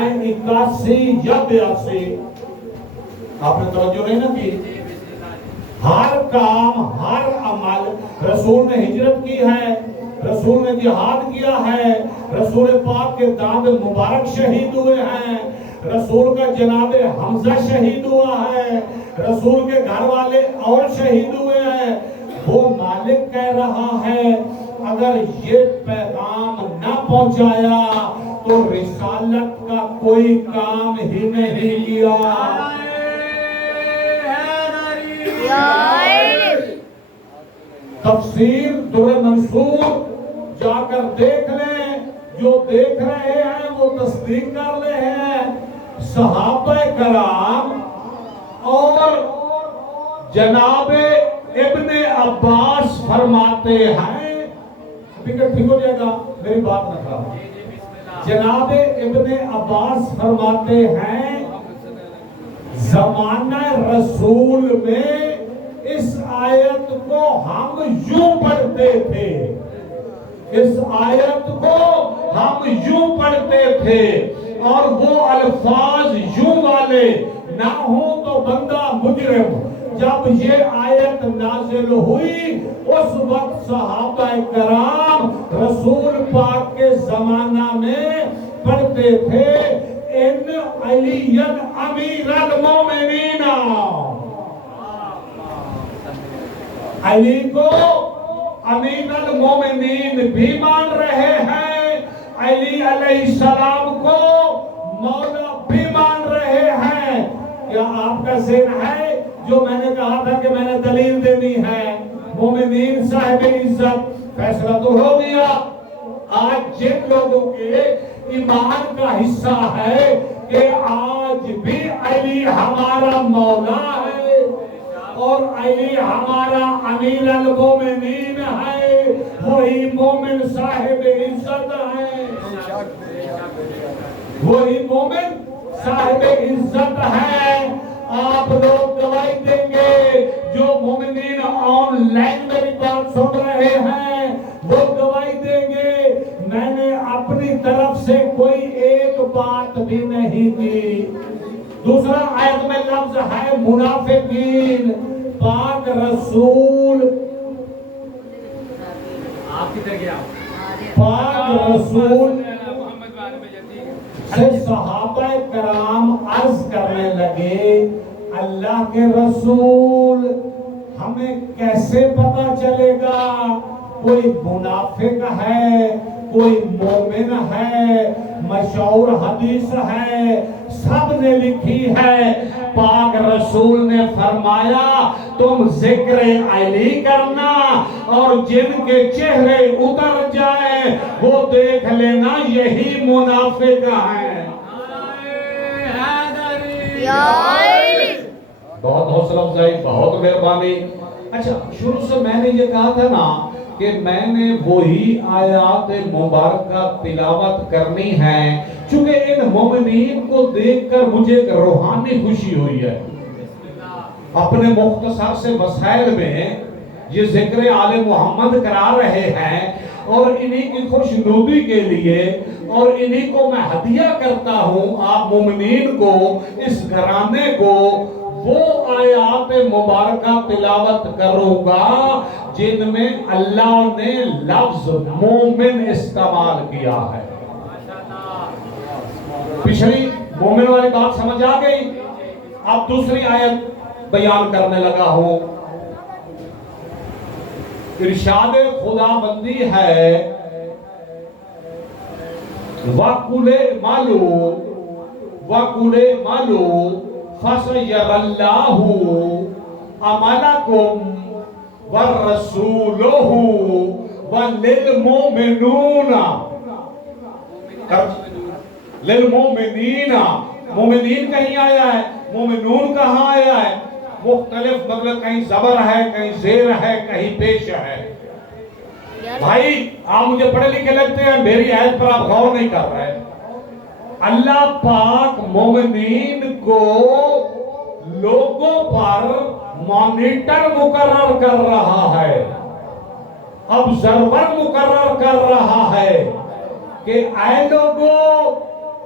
81 یا 82 آپ نے توجہ نہیں نہ کی. ہر کام ہر عمل رسول نے ہجرت کی ہے, رسول نے جہاد کیا ہے, رسول پاک کے داند مبارک شہید ہوئے ہیں, رسول کا جناب حمزہ شہید ہوا ہے, رسول کے گھر والے اور شہید ہوئے ہیں. وہ مالک کہہ رہا ہے اگر یہ پیغام نہ پہنچایا تو رسالت کا کوئی کام ہی نہیں کیا. تفسیر در منصور جا کر دیکھ لیں, جو دیکھ رہے ہیں وہ تصدیق کر رہے ہیں. صحابہ کرام اور جناب ابن عباس فرماتے ہیں, ٹھیک ہو جائے گا میری بات نہ خراب. جناب ابن عباس فرماتے ہیں زمانہ رسول میں اس آیت کو ہم یوں پڑھتے تھے, اس آیت کو ہم یوں پڑھتے تھے, اور وہ الفاظ یوں والے نہ ہوں تو بندہ مجرم. جب یہ آیت نازل ہوئی اس وقت صحابہ کرام رسول پاک کے زمانہ میں پڑھتے تھے ان علی امیر المومنین, علی کو امیر المومنین بھی مان رہے ہیں, علی علیہ السلام کو مولا بھی مان رہے ہیں. کیا آپ کا ذہن ہے جو میں نے کہا تھا کہ میں نے دلیل دینی ہے؟ مومنین صاحب عزت, فیصلہ تو ہو گیا. آج جن لوگوں کے ایمان کا حصہ ہے کہ آج بھی علی ہمارا مولا ہے اور علی ہمارا امیر المومنین ہے, وہی مومن صاحب عزت ہے, وہی مومن صاحب عزت ہے. آپ لوگ گواہی دیں گے, جو مومنین آن لائن میری بات سن رہے ہیں وہ گواہی دیں گے میں نے اپنی طرف سے کوئی ایک بات بھی نہیں کی. دوسرا آیت میں لفظ ہے منافقین. پاک رسول سے صحابہ کرام عرض کرنے لگے اللہ کے رسول ہمیں کیسے پتا چلے گا کوئی منافق ہے کوئی مومن ہے؟ مشہور حدیث ہے, سب نے لکھی ہے. پاک رسول نے فرمایا تم ذکر علی کرنا اور جن کے چہرے اتر جائیں وہ دیکھ لینا یہی منافق ہیں. بہت حوصلہ افزائی, بہت مہربانی. اچھا, شروع سے میں نے یہ کہا تھا نا کہ میں نے وہی آیات مبارکہ تلاوت کرنی ہے چونکہ ان مومنین کو دیکھ کر مجھے ایک روحانی خوشی ہوئی ہے. اپنے مختصر سے وسائل میں یہ ذکر آل محمد کرا رہے ہیں اور انہی کی خوش نودی کے لیے اور انہی کو میں ہدیہ کرتا ہوں آپ مومنین کو, اس گھرانے کو وہ آیات مبارکہ تلاوت کروں گا جن میں اللہ نے لفظ مومن استعمال کیا ہے. پچھلی مومن والی بات سمجھ آ گئی. اب دوسری آیت بیان کرنے لگا ہوں. ارشاد خدا بندی ہے وَقُلِ مَالُو فَسَيَّرَ اللَّهُ عَمَلَكُمْ وَالرَّسُولُهُ وَلِلْمُؤْمِنُونَ لِلْمُؤْمِنِينَ. مومنین کہیں آیا ہے, مومنون کہاں آیا ہے؟ مختلف مطلب, کہیں زبر ہے, کہیں زیر ہے, کہیں پیش ہے. بھائی آپ مجھے پڑھے لکھے لگتے ہیں, میری آیت پر آپ غور نہیں کر رہے. اللہ پاک مومنین کو لوگوں پر مانیٹر مقرر کر رہا ہے, آبزرور مقرر کر رہا ہے کہ اے لوگوں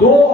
2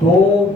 2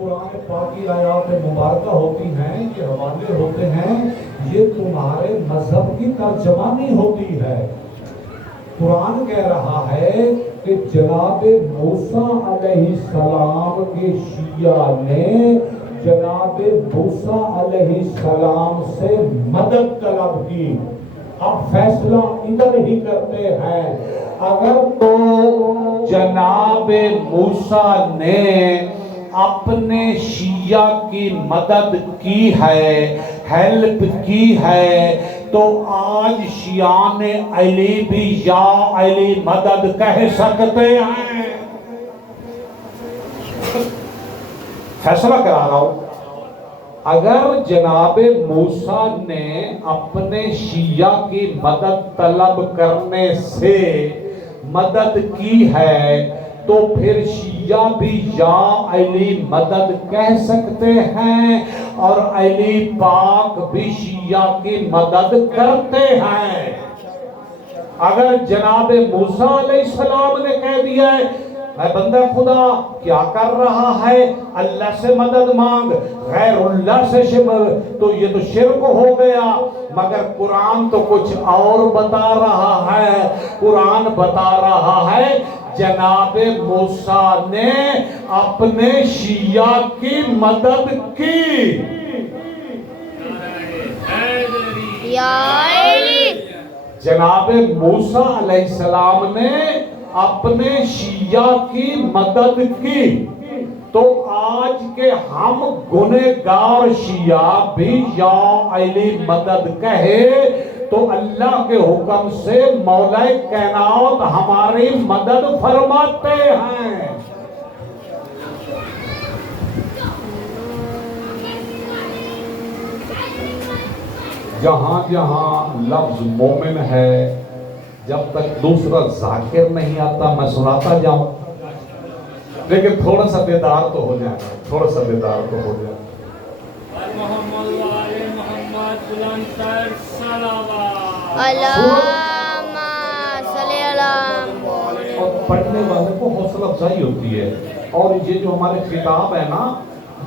قرآن پاک کی آیات مبارکہ ہوتی ہیں، یہ حوالے ہوتے ہیں، یہ تمہارے مذہب کی ترجمانی ہوتی ہے۔ قرآن کہہ رہا ہے کہ جناب موسیٰ علیہ السلام کے شیعہ نے جناب موسیٰ علیہ السلام سے مدد طلب کی۔ اب فیصلہ ادھر ہی کرتے ہیں، اگر تو جناب موسیٰ نے اپنے شیعہ کی مدد کی ہے، ہیلپ کی ہے، تو آج شیعان علی بھی یا علی مدد کہہ سکتے ہیں۔ فیصلہ کرا رہا ہوں، اگر جناب موسیٰ نے اپنے شیعہ کی مدد طلب کرنے سے مدد کی ہے تو پھر شیعہ بھی یا علی مدد کہہ سکتے ہیں، اور علی پاک بھی شیعہ کی مدد کرتے ہیں۔ اگر جناب موسیٰ علیہ السلام نے کہہ دیا ہے اے بندہ خدا کیا کر رہا ہے، اللہ سے مدد مانگ، غیر اللہ سے تو یہ تو شرک ہو گیا، مگر قرآن تو کچھ اور بتا رہا ہے۔ قرآن بتا رہا ہے جناب موسیٰ نے اپنے شیعہ کی مدد کی۔ جناب موسیٰ علیہ السلام نے اپنے شیعہ کی مدد کی، تو آج کے ہم گنہگار شیعہ بھی یا علی مدد کہے تو اللہ کے حکم سے مولا کائنات ہماری مدد فرماتے ہیں۔ جہاں جہاں لفظ مومن ہے، جب تک دوسرا ذاکر نہیں آتا میں سناتا جاؤں، لیکن تھوڑا سا بیدار تو ہو جائے، تھوڑا سا بیدار تو ہو جائے۔ محمد وآل محمد بلند تر صلوات۔ اللہم صلی اللہ علیہ۔ اور پڑھنے والے کو حوصلہ افزائی ہوتی ہے، اور یہ جو ہمارے خطاب ہے نا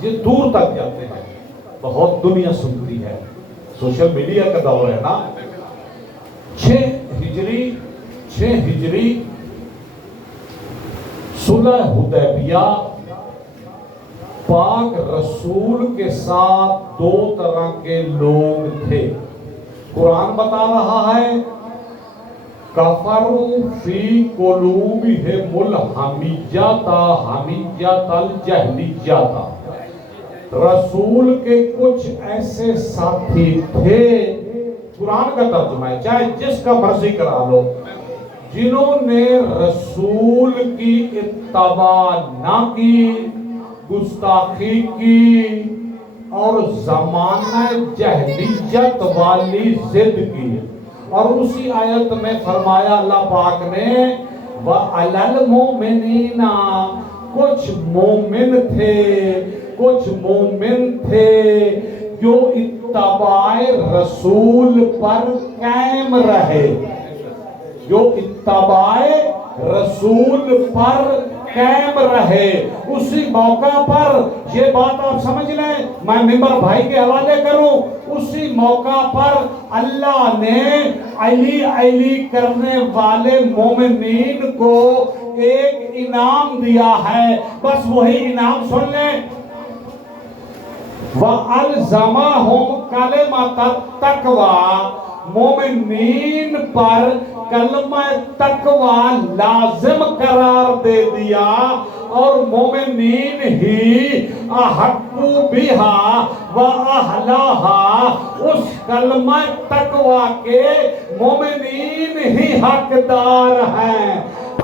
یہ دور تک جاتے ہیں، بہت دنیا سنتی ہے، سوشل میڈیا کا دور ہے نا۔ 6 ہجری صلح حدیبیہ، پاک رسول کے ساتھ 2 طرح کے لوگ تھے۔ قرآن بتا رہا ہے کفروا فی قلوبہم الحمیۃ حمیۃ الجاہلیۃ۔ رسول کے کچھ ایسے ساتھی تھے، قرآن کا ترجمہ ہے چاہے جس کا مرضی کرا لو، جنہوں نے رسول کی اتباع نہ کی، گستاخی کی، اور زمانہ جاہلیت والی ضد کی۔ اور اسی آیت میں فرمایا اللہ پاک نے وَعَلَى الْمُؤْمِنِينَ، کچھ مومن تھے جو اتباع رسول پر قائم رہے، جو اتباع رسول پر قائم رہے۔ اسی موقع پر یہ بات آپ سمجھ لیں، میں ممبر بھائی کے حوالے کروں، اسی موقع پر اللہ نے علی کرنے والے مومنین کو ایک انعام دیا ہے، بس وہی انعام سن لیں۔ وَأَلْزَمَهُمْ كَلِمَةَ التَّقْوَىٰ، مومنین پر کلمہ تقوی لازم قرار دے دیا، اور مومنین ہی احق بہا و اہلہا، اس کلمہ تقوی کے مومنین ہی حقدار ہیں۔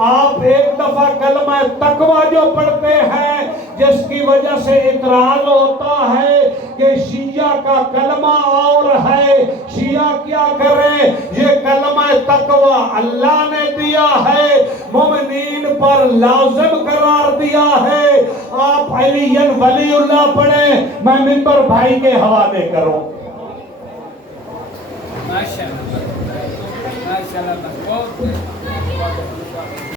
آپ ایک دفعہ کلمہ تقوی جو پڑھتے ہیں، جس کی وجہ سے اعتراض ہوتا ہے کہ شیعہ کا کلمہ اور ہے، شیعہ کیا کرے، یہ کلمہ تقوی اللہ نے دیا ہے، مومنین پر لازم قرار دیا ہے۔ آپ علی ولی اللہ پڑھیں، میں ممبر بھائی کے حوالے کروں۔ ماشاءاللہ ماشاءاللہ، بہت